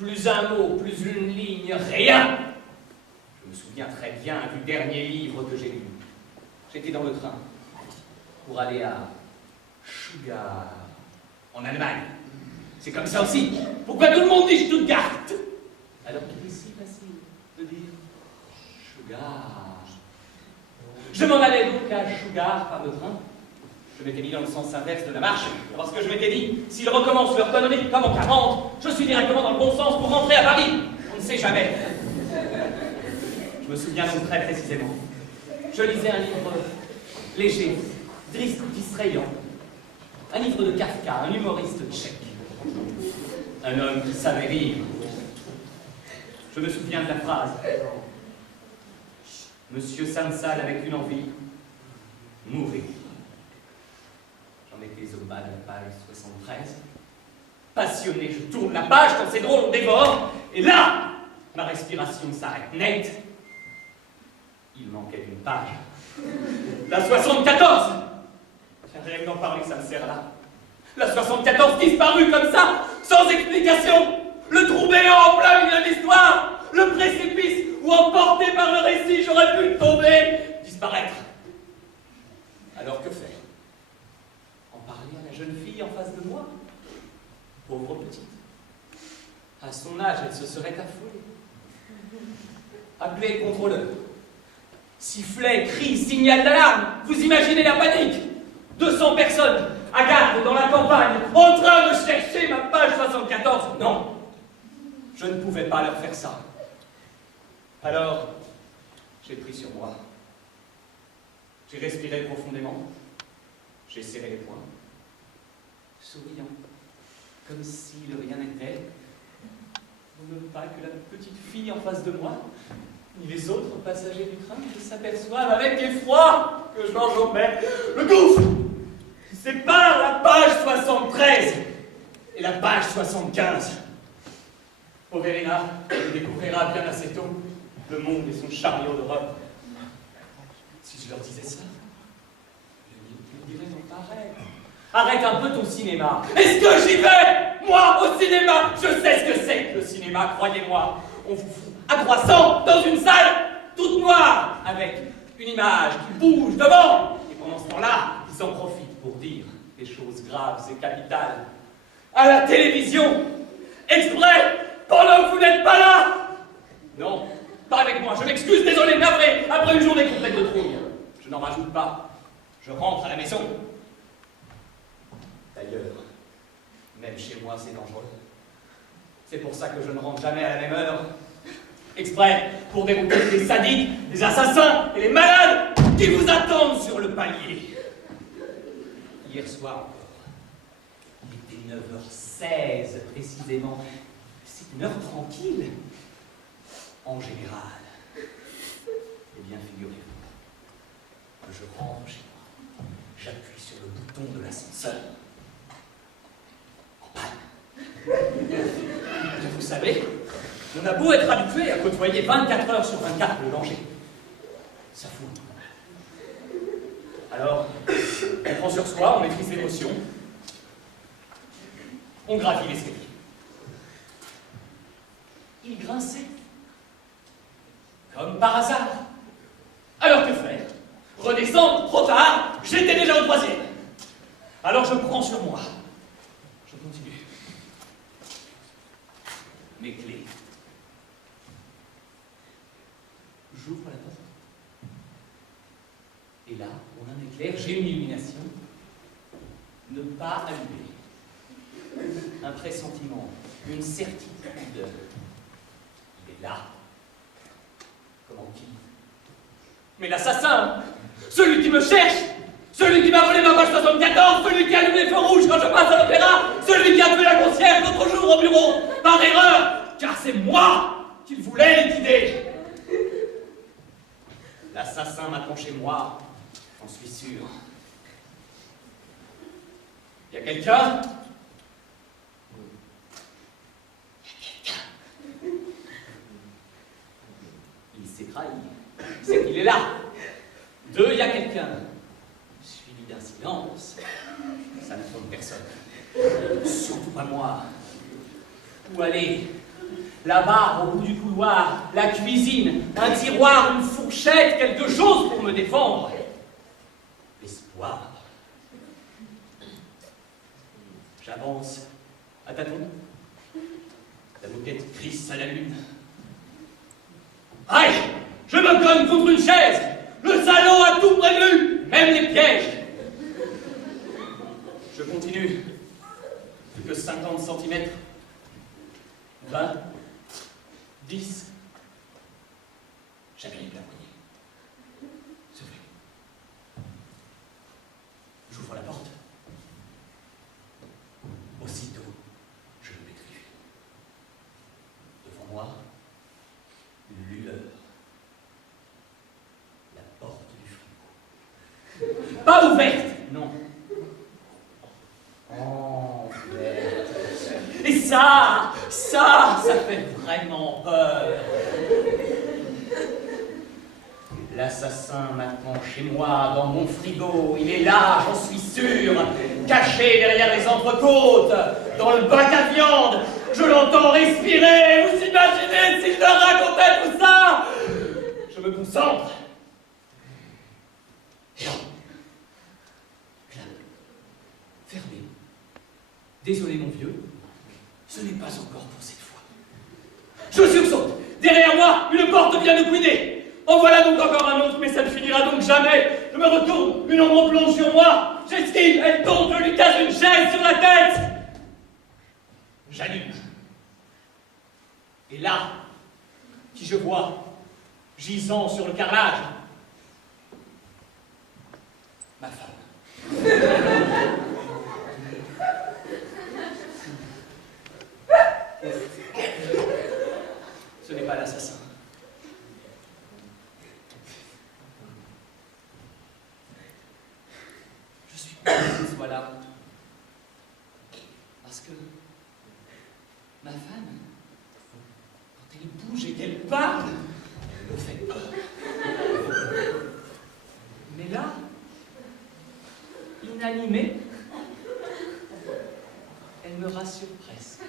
Plus un mot, plus une ligne, rien. Je me souviens très bien du dernier livre que j'ai lu. J'étais dans le train pour aller à Stuttgart, en Allemagne. C'est comme ça aussi. Pourquoi tout le monde dit Stuttgart alors qu'il est si facile de dire Stuttgart. Je m'en allais donc à Stuttgart par le train. Je m'étais mis dans le sens inverse de la marche, parce que je m'étais dit, s'ils recommencent leur connerie comme en 40, je suis directement dans le bon sens pour rentrer à Paris. On ne sait jamais. Je me souviens donc très précisément. Je lisais un livre léger, distrayant. Un livre de Kafka, un humoriste tchèque. Un homme qui savait rire. Je me souviens de la phrase. Monsieur Sansal avec une envie, mourir. J'en étais au bas de la page 73. Passionné, je tourne la page, quand c'est drôle, on dévore. Et là, ma respiration s'arrête net. Il manquait une page. La 74. Rien que d'en parler, ça me sert là. La 74 disparue comme ça, sans explication. Le trou béant en plein milieu de l'histoire. Le précipice où, emporté par le récit, j'aurais pu tomber, disparaître. Alors que faire? En parler à la jeune fille en face de moi? Pauvre petite. À son âge, elle se serait affolée. Appeler le contrôleur. Sifflet, cri, signal d'alarme. Vous imaginez la panique? 200 personnes à garde dans la campagne, en train de chercher ma page 74. Non, je ne pouvais pas leur faire ça. Alors, j'ai pris sur moi. J'ai respiré profondément. J'ai serré les poings. Souriant, comme si le rien n'était. Même pas que la petite fille en face de moi, ni les autres passagers du train qui s'aperçoivent avec effroi que j'enjambais le gouffre qui sépare la page 73 et la page 75. Poverina découvrira bien assez tôt le monde et son chariot d'Europe. Si je leur disais ça, ils me diraient non, arrête un peu ton cinéma. Est-ce que j'y vais, moi, au cinéma? Je sais ce que c'est que le cinéma, croyez-moi. On vous fout à 300 dans une salle toute noire, avec une image qui bouge devant. Et pendant ce temps-là, ils en profitent pour dire des choses graves et capitales. À la télévision, exprès, pendant que vous n'êtes pas là. Non, pas avec moi, je m'excuse, désolé, navré, après une journée complète de trouille. Je n'en rajoute pas. Je rentre à la maison. D'ailleurs, même chez moi, c'est dangereux. C'est pour ça que je ne rentre jamais à la même heure. Exprès pour dérouter les sadiques, les assassins et les malades qui vous attendent sur le palier. Hier soir encore, il était 9h16 précisément. C'est une heure tranquille. En général. Eh bien, figurez-vous que je rentre chez moi. J'appuie sur le bouton de l'ascenseur. En panne. Vous savez, on a beau être habitué à côtoyer 24 heures sur 24 le danger. Ça fout. Alors, on prend sur soi, on maîtrise l'émotion. On gravit l'escalier. Il grinçait. Comme par hasard. Alors que faire? Redescendre, trop tard, j'étais déjà au 3e. Alors je prends sur moi. Je continue. Mes clés. J'ouvre la porte. Et là, pour un éclair, j'ai une illumination. Ne pas allumer. Un pressentiment, une certitude. Il est là. Comment qui? Mais l'assassin! Celui qui me cherche! Celui qui m'a volé ma page 74! Celui qui allume les feux rouges quand je passe à l'opéra! Celui qui a tué la concierge l'autre jour au bureau! Par erreur! Car c'est moi qu'il voulait liquider! L'assassin m'attend chez moi, j'en suis sûr. Il y a quelqu'un? Il s'est trahi. C'est qu'il est là. 2, il y a quelqu'un. Suivi d'un silence. Ça ne trompe personne. Surtout pas moi. Où aller? Là-bas, au bout du couloir, la cuisine, un tiroir, une fourchette, quelque chose pour me défendre. L'espoir. J'avance à tâtons. La moquette crisse à la lune. Aïe! Je me cogne contre une chaise! Le salaud a tout prévu, même les pièges! Je continue. Plus que 50 centimètres. 20. 10. J'agrippe la poignée. Soufflez. J'ouvre la porte. Aussitôt, je me pétrifie. Devant moi, une lueur. La porte du frigo. Pas ouverte, non. Ouverte. Et ça fait vraiment peur. L'assassin m'attend chez moi, dans mon frigo. Il est là, j'en suis sûr, caché derrière les entrecôtes, dans le bac à viande. Je l'entends respirer. Vous imaginez s'il leur racontait tout ça? Je me concentre. Et là, fermé. Désolé, mon vieux, ce n'est pas encore pour cette fois. Je sursaute. Derrière moi, une porte vient de couiner. En voilà donc encore un autre, mais ça ne finira donc jamais. Je me retourne, une ombre plonge sur moi. J'esquive, elle tombe, je lui casse une chaise sur la tête. J'allume. Et là, qui je vois, gisant sur le carrelage, ma femme. Ce n'est pas l'assassin. Je suis content qu'il soit là. Parce que ma femme, quand elle bouge et qu'elle parle, me fait peur. Mais là, inanimée, elle me rassure presque.